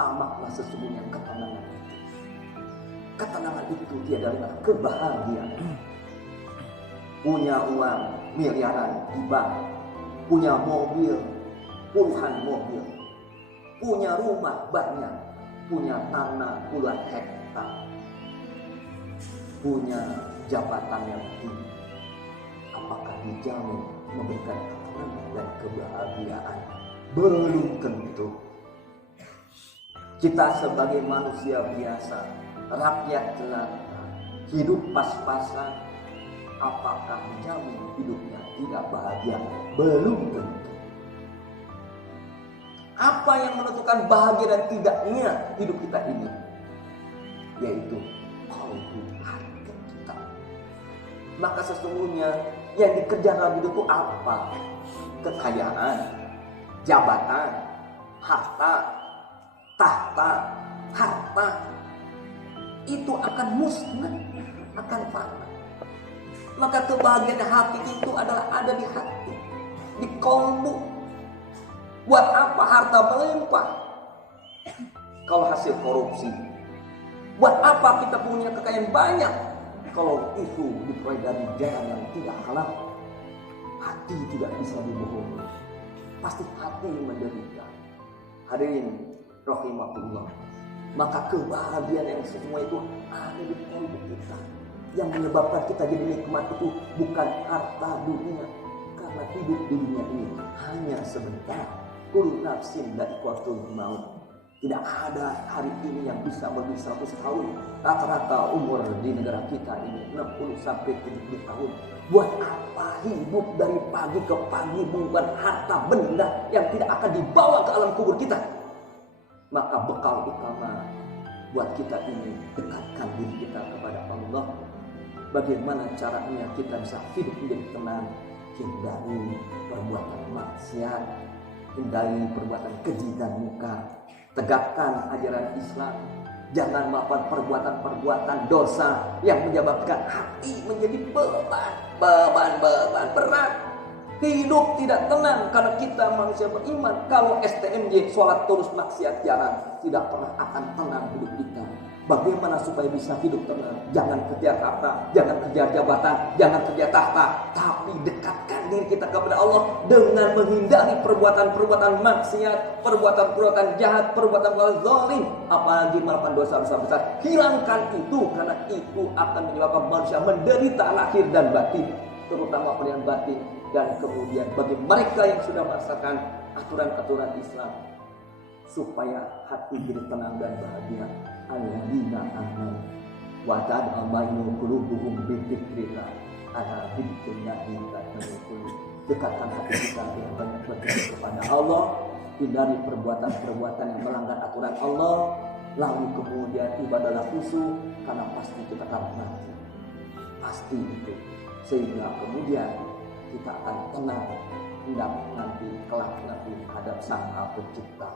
Apa makna sesungguhnya ketenangan itu? Ketenangan itu tiada lain kebahagiaan. Punya uang miliaran di bank, punya mobil puluhan mobil, punya rumah banyak, punya tanah puluhan hektar, punya jabatan yang tinggi. Apakah dijamin memberikan ketenangan dan kebahagiaan? Belum tentu. Kita sebagai manusia biasa, rakyat jelata, hidup pas-pasan, apakah dijamin hidupnya tidak bahagia? Belum tentu. Apa yang menentukan bahagia dan tidaknya hidup kita ini? Yaitu qalbu, hati kita. Maka sesungguhnya yang dikejar dalam hidup itu apa? Kekayaan, jabatan, harta, tahta, harta. Itu akan musnah, akan fana. Maka kebahagiaan hati itu adalah ada di hati, di qalbu. Buat apa harta melimpah kalau hasil korupsi? Buat apa kita punya kekayaan banyak kalau itu diperoleh dari jalan yang tidak halal? Hati tidak bisa dibohongi. Pasti hati menderita. Hadirin rahimahullah. Maka kebahagiaan yang semua itu ada di qalbu kita. Yang menyebabkan kita jadi nikmat itu bukan harta dunia. Karena hidup di dunia ini hanya sebentar. Kullu nafsin dha'iqatul maut. Tidak ada hari ini yang bisa lebih 100 tahun. Rata-rata umur di negara kita ini 60 sampai 70 tahun. Buat apa hidup dari pagi ke pagi bukan harta benda yang tidak akan dibawa ke alam kubur kita? Maka bekal utama buat kita ini dekatkan diri kita kepada Allah. Bagaimana caranya kita bisa hidup menjadi tenang? Hindari perbuatan maksiat, hindari perbuatan keji dan mungkar. Tegakkan ajaran Islam. Jangan melakukan perbuatan-perbuatan dosa yang menyebabkan hati menjadi beban berat. Hidup tidak tenang karena kita manusia beriman. Kalau STMJ, sholat terus maksiat jarang, tidak pernah akan tenang hidup kita. Bagaimana supaya bisa hidup tenang? Jangan kejar harta, jangan kejar jabatan, jangan kejar tahta, tapi dekatkan diri kita kepada Allah dengan menghindari perbuatan-perbuatan maksiat, perbuatan-perbuatan jahat, perbuatan-perbuatan zalim, apalagi melakukan dosa-dosa besar. Hilangkan itu karena itu akan menyebabkan manusia menderita lahir dan batin, terutama pendidikan batin. Dan kemudian bagi mereka yang sudah merasakan aturan-aturan Islam, supaya hati jadi tenang dan bahagia. Alladzina amanu wa tatma'innu qulubuhum bi dzikrillah. Ala dzikrillahi tatma'innul qulub. Dekatkan hati kita dengan banyak berzikir kepada Allah, hindari perbuatan-perbuatan yang melanggar aturan Allah, lalu kemudian ibadahlah khusyuk karena pasti kita akan mati. Pasti itu. Sehingga kemudian kita akan tenang hendak nanti kelak nanti hadap Sang Maha Pencipta.